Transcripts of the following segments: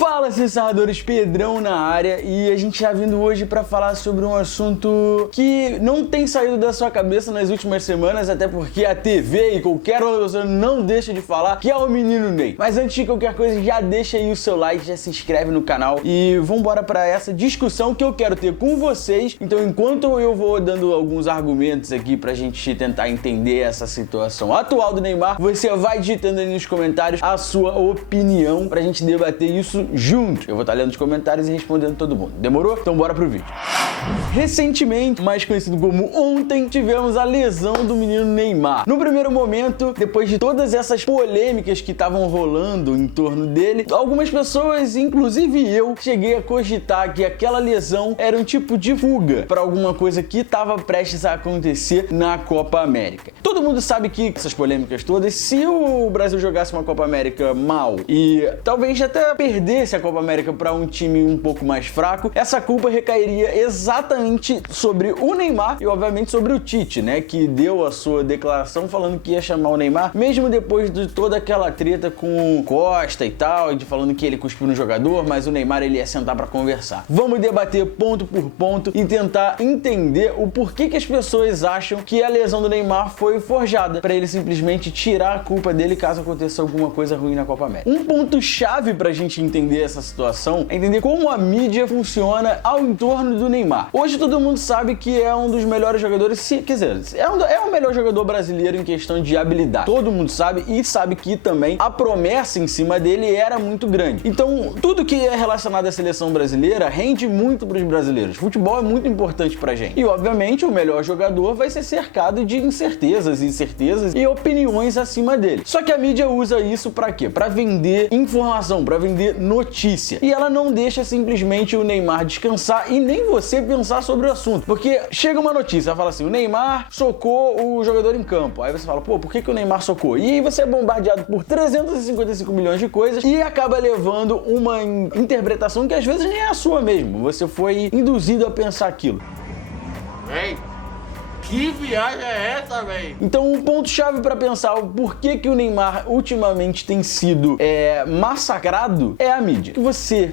Fala, cessadores, Pedrão na área, e a gente já vindo hoje para falar sobre um assunto que não tem saído da sua cabeça nas últimas semanas, até porque a TV e qualquer outra pessoa não deixa de falar, que é o menino Ney. Mas antes de qualquer coisa, já deixa aí o seu like, já se inscreve no canal e vambora para essa discussão que eu quero ter com vocês. Então, enquanto eu vou dando alguns argumentos aqui pra gente tentar entender essa situação atual do Neymar, você vai digitando aí nos comentários a sua opinião pra gente debater isso junto. Eu vou estar lendo os comentários e respondendo todo mundo. Demorou? Então bora pro vídeo. Recentemente, mais conhecido como ontem, tivemos a lesão do menino Neymar. No primeiro momento, depois de todas essas polêmicas que estavam rolando em torno dele, algumas pessoas, inclusive eu, cheguei a cogitar que aquela lesão era um tipo de fuga para alguma coisa que estava prestes a acontecer na Copa América. Todo mundo sabe que essas polêmicas todas, se o Brasil jogasse uma Copa América mal e talvez até perdesse a Copa América para um time um pouco mais fraco, essa culpa recairia exatamente sobre o Neymar e obviamente sobre o Tite, né, que deu a sua declaração falando que ia chamar o Neymar, mesmo depois de toda aquela treta com o Costa e tal, de falando que ele cuspiu no jogador, mas o Neymar ele ia sentar para conversar. Vamos debater ponto por ponto e tentar entender o porquê que as pessoas acham que a lesão do Neymar foi forjada, para ele simplesmente tirar a culpa dele caso aconteça alguma coisa ruim na Copa América. Um ponto chave pra gente entender essa situação é entender como a mídia funciona ao entorno do Neymar. Hoje todo mundo sabe que é um dos melhores jogadores, quer dizer, é o melhor jogador brasileiro em questão de habilidade. Todo mundo sabe e sabe que também a promessa em cima dele era muito grande. Então, tudo que é relacionado à seleção brasileira rende muito pros brasileiros. Futebol é muito importante pra gente. E, obviamente, o melhor jogador vai ser cercado de incertezas e opiniões acima dele. Só que a mídia usa isso pra quê? Pra vender informação, pra vender notícia. E ela não deixa simplesmente o Neymar descansar e nem você pensar sobre o assunto. Porque chega uma notícia, ela fala assim, o Neymar socou o jogador em campo. Aí você fala, pô, por que o Neymar socou? E aí você é bombardeado por 355 milhões de coisas e acaba levando uma interpretação que às vezes nem é a sua mesmo. Você foi induzido a pensar aquilo. Ei, que viagem é essa, velho? Então, um ponto-chave para pensar o porquê que o Neymar ultimamente tem sido massacrado é a mídia. Que você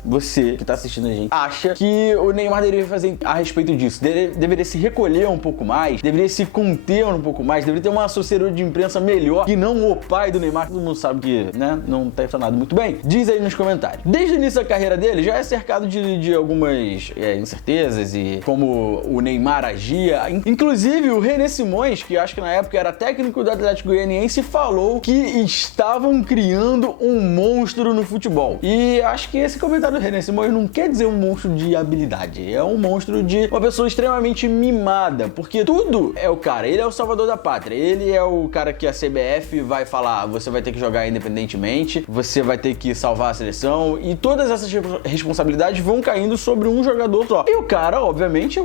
que tá assistindo a gente, acha que o Neymar deveria fazer a respeito disso? Deveria se recolher um pouco mais, deveria se conter um pouco mais, deveria ter uma assessoria de imprensa melhor que não o pai do Neymar. Todo mundo sabe que, né, não tá funcionando muito bem. Diz aí nos comentários. Desde o início da carreira dele, já é cercado de algumas incertezas e como o Neymar agia. Inclusive, o René Simões, que acho que na época era técnico do Atlético Goianiense, falou que estavam criando um monstro no futebol. E acho que esse comentário do René Simões não quer dizer um monstro de habilidade, é um monstro de uma pessoa extremamente mimada, porque tudo é o cara, ele é o salvador da pátria, ele é o cara que a CBF vai falar, você vai ter que jogar independentemente, você vai ter que salvar a seleção, e todas essas responsabilidades vão caindo sobre um jogador só. E o cara, obviamente,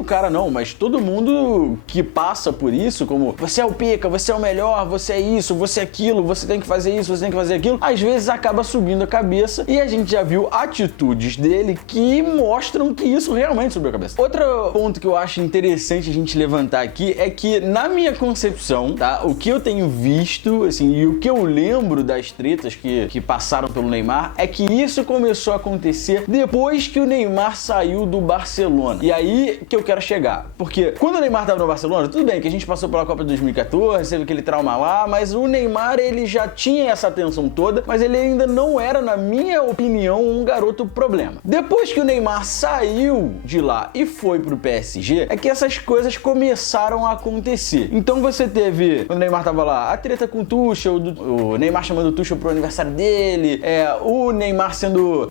mas todo mundo que passa por isso, como você é o pica, você é o melhor, você é isso, você é aquilo, você tem que fazer isso, você tem que fazer aquilo, às vezes acaba subindo a cabeça e a gente já viu atitudes dele que mostram que isso realmente subiu a cabeça. Outro ponto que eu acho interessante a gente levantar aqui é que, na minha concepção, tá, o que eu tenho visto, assim, e o que eu lembro das tretas que passaram pelo Neymar é que isso começou a acontecer depois que o Neymar saiu do Barcelona. E aí que eu quero chegar, porque quando o Neymar tava no Barcelona, tudo bem que a gente passou pela Copa de 2014, teve aquele trauma lá, mas o Neymar, ele já tinha essa atenção toda, mas ele ainda não era, na minha opinião, um garoto problema. Depois que o Neymar saiu de lá e foi pro PSG, é que essas coisas começaram a acontecer. Então você teve, quando o Neymar tava lá, a treta com o Tuchel, o Neymar chamando o Tuchel pro aniversário dele, o Neymar sendo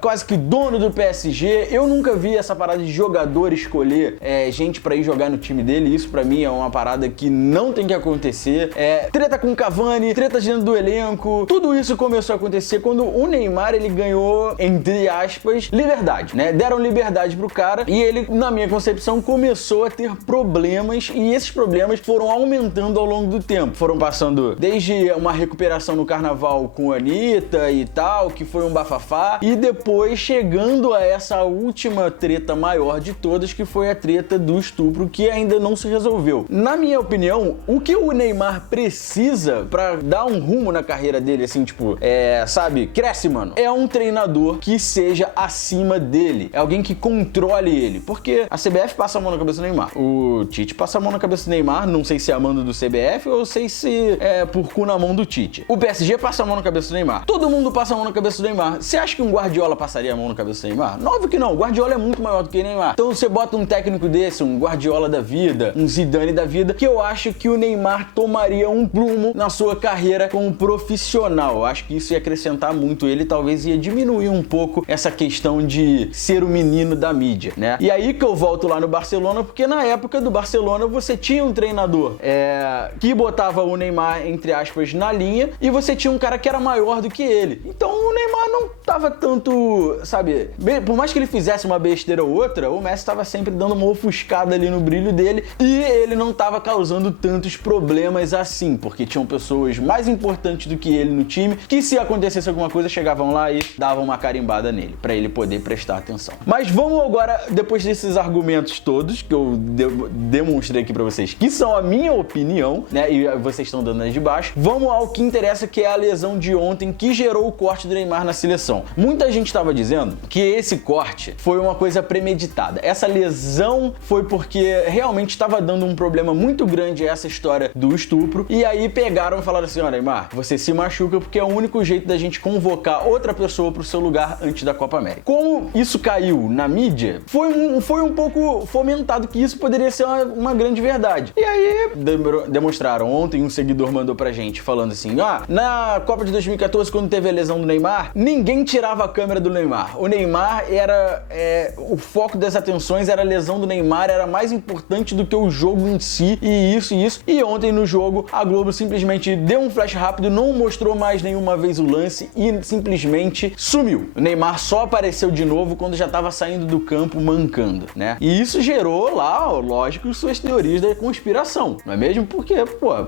quase que dono do PSG. Eu nunca vi essa parada de jogador escolher gente pra ir jogar no time dele, isso pra mim é uma parada que não tem que acontecer. Treta com o Cavani, treta dentro do elenco, tudo isso começou a acontecer quando o Neymar, ele ganhou, entre aspas, liberdade, né? Deram liberdade pro cara e ele, na minha concepção, começou a ter problemas e esses problemas foram aumentando ao longo do tempo. Foram passando desde uma recuperação no carnaval com a Anitta e tal, que foi um bafafá, e depois chegando a essa última treta maior de todas, que foi a treta do estupro, que ainda não se resolveu. resolveu. Na minha opinião, o que o Neymar precisa pra dar um rumo na carreira dele, assim, tipo, sabe, cresce, mano, é um treinador que seja acima dele, é alguém que controle ele, porque a CBF passa a mão na cabeça do Neymar, o Tite passa a mão na cabeça do Neymar, não sei se é a mando do CBF ou sei se é por cu na mão do Tite. O PSG passa a mão na cabeça do Neymar, todo mundo passa a mão na cabeça do Neymar. Você acha que um Guardiola passaria a mão na cabeça do Neymar? Óbvio que não, o Guardiola é muito maior do que o Neymar. Então você bota um técnico desse, um Guardiola da vida, um Zidane da vida, que eu acho que o Neymar tomaria um prumo na sua carreira como profissional. Eu acho que isso ia acrescentar muito ele, talvez ia diminuir um pouco essa questão de ser o menino da mídia, né? E aí que eu volto lá no Barcelona, porque na época do Barcelona você tinha um treinador que botava o Neymar, entre aspas, na linha, e você tinha um cara que era maior do que ele. Então o Neymar não tava tanto, sabe, por mais que ele fizesse uma besteira ou outra, o Messi tava sempre dando uma ofuscada ali no brilho dele e ele não tava causando tantos problemas assim, porque tinham pessoas mais importantes do que ele no time, que se acontecesse alguma coisa, chegavam lá e davam uma carimbada nele, pra ele poder prestar atenção. Mas vamos agora, depois desses argumentos todos, que eu demonstrei aqui pra vocês, que são a minha opinião, né, e vocês estão dando as de baixo, vamos ao que interessa, que é a lesão de ontem, que gerou o corte do Neymar na seleção. Muita gente estava dizendo que esse corte foi uma coisa premeditada. Essa lesão foi porque realmente estava dando um problema muito grande essa história do estupro, e aí pegaram e falaram assim: ó, Neymar, você se machuca porque é o único jeito da gente convocar outra pessoa pro seu lugar antes da Copa América. Como isso caiu na mídia, foi um pouco fomentado que isso poderia ser uma grande verdade. E aí demonstraram. Ontem um seguidor mandou pra gente falando assim: na Copa de 2014, quando teve a lesão do Neymar, ninguém tirava a câmera do Neymar. O Neymar era o foco das atenções, era a lesão do Neymar, era mais importante do que o jogo em si, e isso. E ontem no jogo, a Globo simplesmente deu um flash rápido, não mostrou mais nenhuma vez o lance e simplesmente sumiu. O Neymar só apareceu de novo quando já estava saindo do campo mancando, né? E isso gerou lá, lógico, suas teorias da conspiração, não é mesmo? Porque,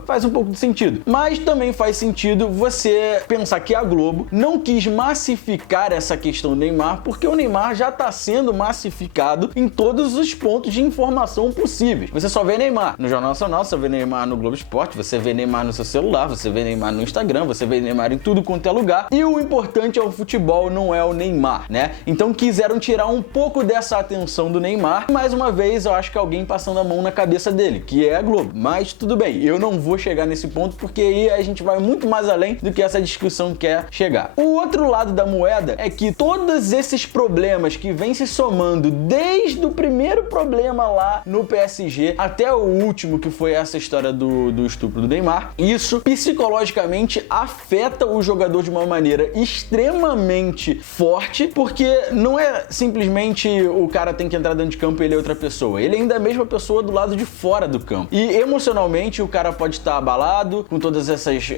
faz um pouco de sentido. Mas também faz sentido você pensar que a Globo não quis massificar essa questão do Neymar, porque o Neymar já está sendo massificado em todos os pontos de informação possíveis. Você só vê Neymar no Jornal Nacional, você vê Neymar no Globo Esporte, você vê Neymar no seu celular, você vê Neymar no Instagram, você vê Neymar em tudo quanto é lugar. E o importante é o futebol, não é o Neymar, né? Então quiseram tirar um pouco dessa atenção do Neymar. Mais uma vez, eu acho que alguém passando a mão na cabeça dele, que é a Globo. Mas tudo bem, eu não vou chegar nesse ponto, porque aí a gente vai muito mais além do que essa discussão quer chegar. O outro lado da moeda é que todos esses problemas que vêm se somando desde o primeiro problema lá no PSG até o último, que foi essa história do estupro do Neymar, isso psicologicamente afeta o jogador de uma maneira extremamente forte, porque não é simplesmente o cara tem que entrar dentro de campo e ele é outra pessoa, ele ainda é a mesma pessoa do lado de fora do campo. E emocionalmente o cara pode estar abalado com todas essas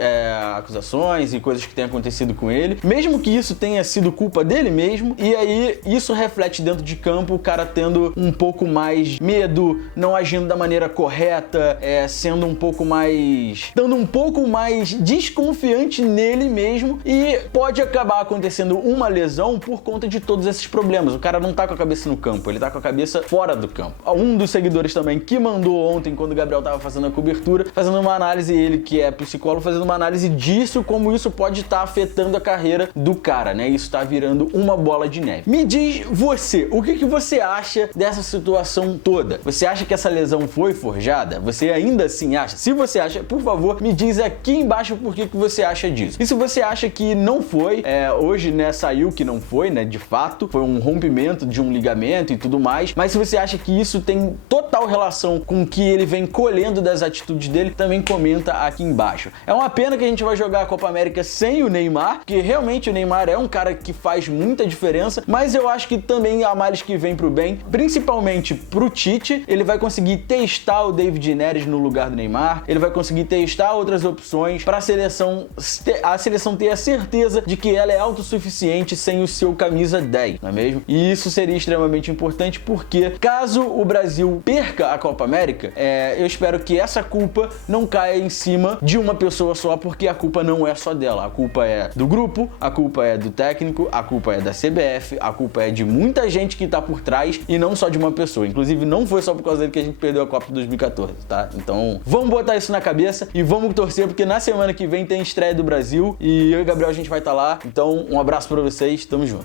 acusações e coisas que têm acontecido com ele, mesmo que isso tenha sido culpa dele mesmo, e aí isso reflete dentro de campo, o cara tendo um pouco mais medo, não agindo da maneira correta, sendo um pouco mais... dando um pouco mais desconfiante nele mesmo, e pode acabar acontecendo uma lesão por conta de todos esses problemas. O cara não tá com a cabeça no campo, ele tá com a cabeça fora do campo. Um dos seguidores também que mandou ontem, quando o Gabriel tava fazendo a cobertura, fazendo uma análise, ele que é psicólogo, fazendo uma análise disso, como isso pode estar afetando a carreira do cara, né? Isso tá virando uma bola de neve. Me diz você, o que você acha dessa situação toda? Você acha que essa lesão foi forjada? Você ainda assim acha? Se você acha, por favor, me diz aqui embaixo por que você acha disso. E se você acha que não foi, hoje, né, saiu que não foi, né, de fato, foi um rompimento de um ligamento e tudo mais, mas se você acha que isso tem total relação com o que ele vem colhendo das atitudes dele, também comenta aqui embaixo. É uma pena que a gente vai jogar a Copa América sem o Neymar, porque realmente o Neymar é um cara que faz muita diferença, mas eu acho que também há males que vem pro bem, principalmente pro Tite. Ele vai conseguir testar o David Neres no lugar do Neymar, ele vai conseguir testar outras opções para a seleção ter a certeza de que ela é autossuficiente sem o seu camisa 10, não é mesmo? E isso seria extremamente importante, porque caso o Brasil perca a Copa América, eu espero que essa culpa não caia em cima de uma pessoa só, porque a culpa não é só dela, a culpa é do grupo, a culpa é do técnico, a culpa é da CBF, a culpa é de muita gente que tá por trás e não só de uma pessoa. Inclusive não foi só por causa dele que a gente perdeu a Eurocopa 2014, tá? Então, vamos botar isso na cabeça e vamos torcer, porque na semana que vem tem estreia do Brasil e eu e o Gabriel a gente vai estar lá. Então, um abraço pra vocês, tamo junto.